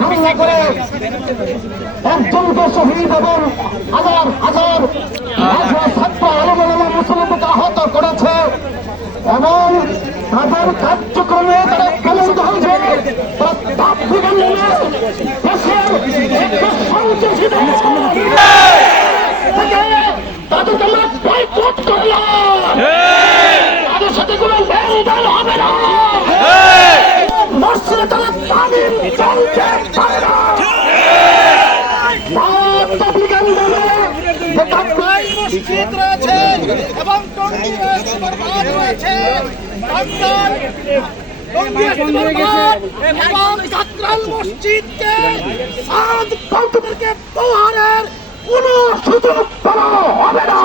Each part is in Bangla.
হামলা করে একজনকে শহীদ এবং হাজার হাজার ছাত্র আলম মুসলিমকে আহত করেছে এবং তাদের কার্যক্রমে তারা কেমন হয়েছে তাদেরকে আমরা বয়কট করলাম, তাদের সাথে কোনো লেনদেন হবে না, মসজিদে তারা তালিম চলতে পারে না। এবং কাকরাইল মসজিদকে প্রহারের কোন সুযোগ পাওয়া হবে না।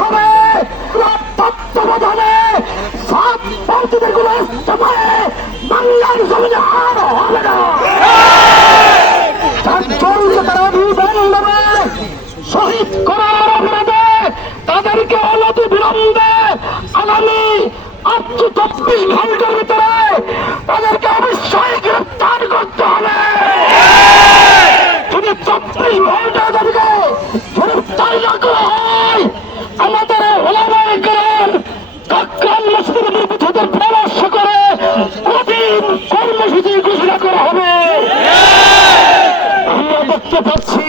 হবে তত্ত্বাবধানে সাত মসজিদের গুলো বাংলার জমিনে আর হবে না। শহীদ করার অপরাধে তাদেরকে অনতি বিলম্বে আগামী 48 ঘন্টার ভিতরে তাদেরকে অবশ্যই গ্রেফতার করতে হবে। যদি 24 ঘন্টা তাদেরকে গ্রেফতার না করা হয়, আমাদের ওলামায়ে কেরাম কাকরাইল মসজিদের বিরুদ্ধে পরামর্শ করে কঠিন কর্মসূচি ঘোষণা করা হবে। আমরা দেখতে পাচ্ছি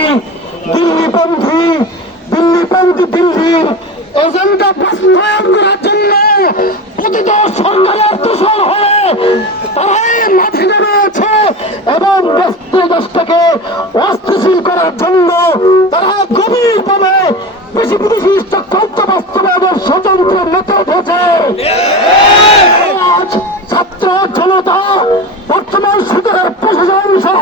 দিল্লিপন্থী দিল্লির এজেন্ডা বাস্তবায়ন করার জন্য প্রতিত সরকারের দূষণ হয়ে তারাই মাঠে নেমেছে এবং দেশটাকে অস্থিতিশীল করার জন্য তারা গভীরভাবে বেশি বিদেশি চক্রান্ত বাস্তবায়নের স্বতন্ত্র নেতা উঠেছে। আজ ছাত্র জনতা বর্তমান সরকারের প্রশাসন সহ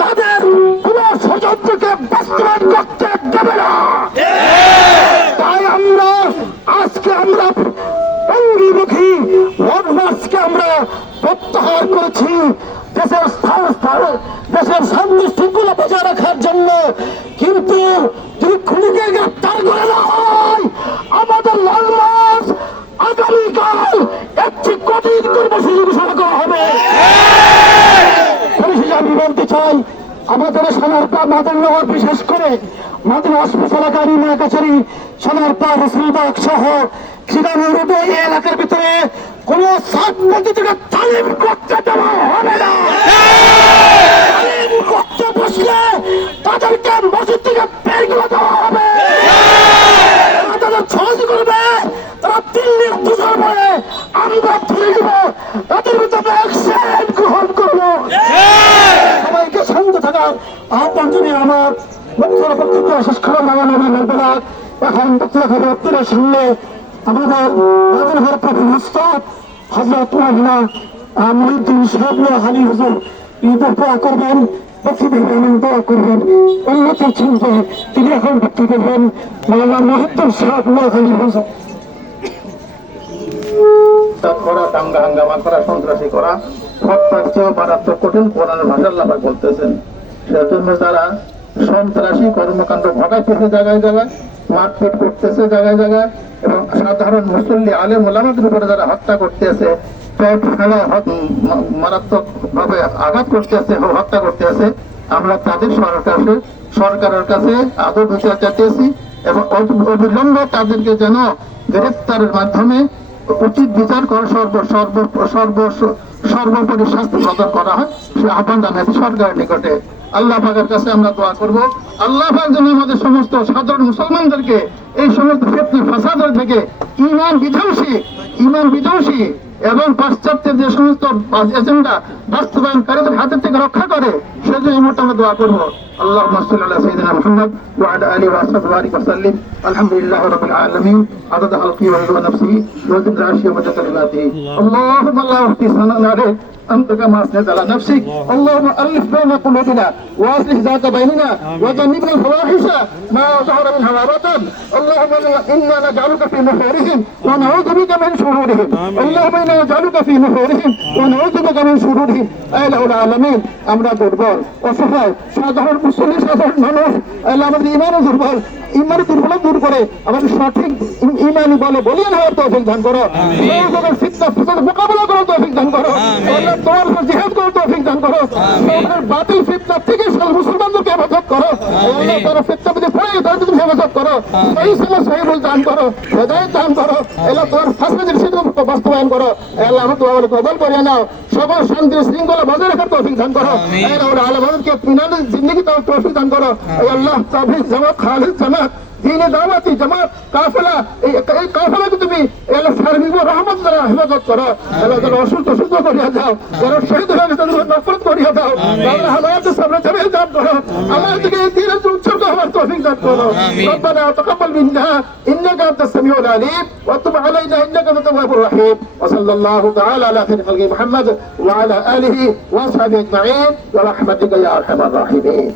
তাদের কোন ষড়যন্ত্রকে বাস্তবায়ন করতে দেবে না। তাই আজকে আমরা অঙ্গিমুখী ওয়ার্ডমার্চকে আমরা প্রত্যাহার করেছি দেশের শান্তি শৃঙ্খলা বজায় রাখার জন্য। কিন্তু যদি খুনিকে গ্রেপ্তার করে না হয়, আমাদের লাল মার্চ আগামীকাল একটি কঠিন কর্মসূচি ঘোষণা করা হবে। পরিশেষে আমি বলতে চাই, আমাদের সোনারপা মাদননগর, বিশেষ করে মাদন হসপিটাল এলাকা, নিমা কাছারি, সোনারপা, রসুলবাগ সহ খিদানুর এই এলাকার ভিতরে কোন সাত পদ্ধতিকে তালিম করতে দেওয়া হবে না। তালিম করতে বসলে তাদেরকে মসজিদ থেকে বের করে দেওয়া হবে। তাদের সহজ করবে, তারা দিল্লির দূষণ বলে আমরা ধরে দিব, তাদের ভিতরে অ্যাকশন গ্রহণ করবো। সবাইকে শান্ত থাকার আহ্বান জানিয়ে আমার বক্তব্য শেষ করে এখন বক্তব্য হবে আপনাদের সামনে আমাদের হযরত মাওলানা মুহিউদ্দিন সাহেব হালি হুজুর দোয়া করবেন, বক্তব্য দেবেন, দোয়া করবেন। উন্নতির চিন্তে তিনি এখন বক্তব্য দেবেন মাওলানা মুহিউদ্দিন সাহেব হালি হুজুর। করা, দাঙ্গা হাঙ্গামা করা, সন্ত্রাসী করা, হত্যার চেয়েও মারাত্মক কঠিন কোরআনের ভাষা আল্লাহ পাক বলতেছেন। সেজন্য যারা সন্ত্রাসী কর্মকাণ্ড ঘটাইতেছে জায়গায় জায়গায়, মারপিট করতেছে জায়গায় জায়গায়, এবং সাধারণ মুসল্লি আলেম ওলামাদের উপরে যারা হত্যা করতেছে, পেট ফেলা মারাত্মক ভাবে আঘাত করতেছে, হত্যা করতেছে, আমরা তাদের সরকারের কাছে আদর বিচার চাইতেছি এবং অবিলম্বে তাদেরকে যেন গ্রেফতারের মাধ্যমে উচিত বিচার করে সর্বোপরি শাস্তি প্রদান করা হয়, সে আহ্বান জানাচ্ছি সরকারের নিকটে। আল্লাহ পাকের কাছে আমরা দোয়া করব, আল্লাহ পাক যেন আমাদের সমস্ত সাধারণ মুসলমানদেরকে এই সমস্ত ফিতনা ফাসাদের থেকে ঈমান বিধ্বংসী এবং পাশ্চাত্যের যে সমস্ত এজেন্ডা বাস্তবায়নকারীদের হাতের থেকে রক্ষা করে, সেজন্য এই মুহূর্তে আমরা দোয়া করবো। اللهم صل على سيدنا محمد وعلى اله وصحبه وبارك وسلم. الحمد لله رب العالمين عدد خلقه ورضا نفسه وزن عرشه ومدد كلماته. اللهم لا احصي ثناء عليك انت كما اثنيت على نفسك. اللهم الف بين قلوبنا واصلح ذات بيننا وجنبنا الفواحش ما ظهر منها وما بطن. اللهم انا نجعلك في نحورهم ونعوذ بك من شرورهم. اللهم انا نجعلك في نحورهم ونعوذ بك من شرورهم. اي رب العالمين আমরা দুর্বল, অসহায়, সাধারণ মুসলিম সাধারণ মানুষ, আমাদের ইমানও দুর্বল, ইমানের দুর্বল দূর করে আমাদের সঠিক ইমানি বলে বলিয়ে নেওয়ার তৌফিক দান করো, ফিতনা ফাসাদ মোকাবেলা করার তৌফিক দান করো। আল্লাহ তোমার উপর জিহাদ করার তৌফিক দান করো, তোমার বাতিল ফিতনা থেকে সব মুসলমানদেরকে হেফাজত করো, আল্লাহ তারা ফিতনা যদি পড়ে তাদের তুমি হেফাজত করো, এই সময় সহিবুল দান করো, হেদায়েত দান করো, আল্লাহ তোমার ফাসলাদের সিদ্ধান্ত বাস্তবায়ন করো, আল্লাহ আমার দোয়া কবুল করে নাও, সকল শান্তি শৃঙ্খলা বজায় রাখার তৌফিক দান করো, আলমকে পিনানের জিন্দগি তৌফিক দান করো, আল্লাহ তাবলীগ জামাত খালিদ জামাত দীনে দাওয়াতি জামাত কাফেলা এই কাফেলাকে তুমি আল্লাহ সার্বিক রহমত দ্বারা হেফাজত করো, আল্লাহ তাআলা অসুস্থ সুস্থ করিয়া দাও, যারা শহীদ হয়ে গেছে তাদের নফরত করিয়া দাও, আল্লাহ হালায়াতে সাবরে জামিল দান করো, আমাদেরকে এই দ্বীনের উৎসর্গ হওয়ার তৌফিক দান করো। ربنا تقبل منا انك انت السميع العليم وتب علينا انك انت التواب الرحيم وصلى الله تعالى على خير خلق محمد وعلى اله واصحابه اجمعين برحمتك يا ارحم الراحمين.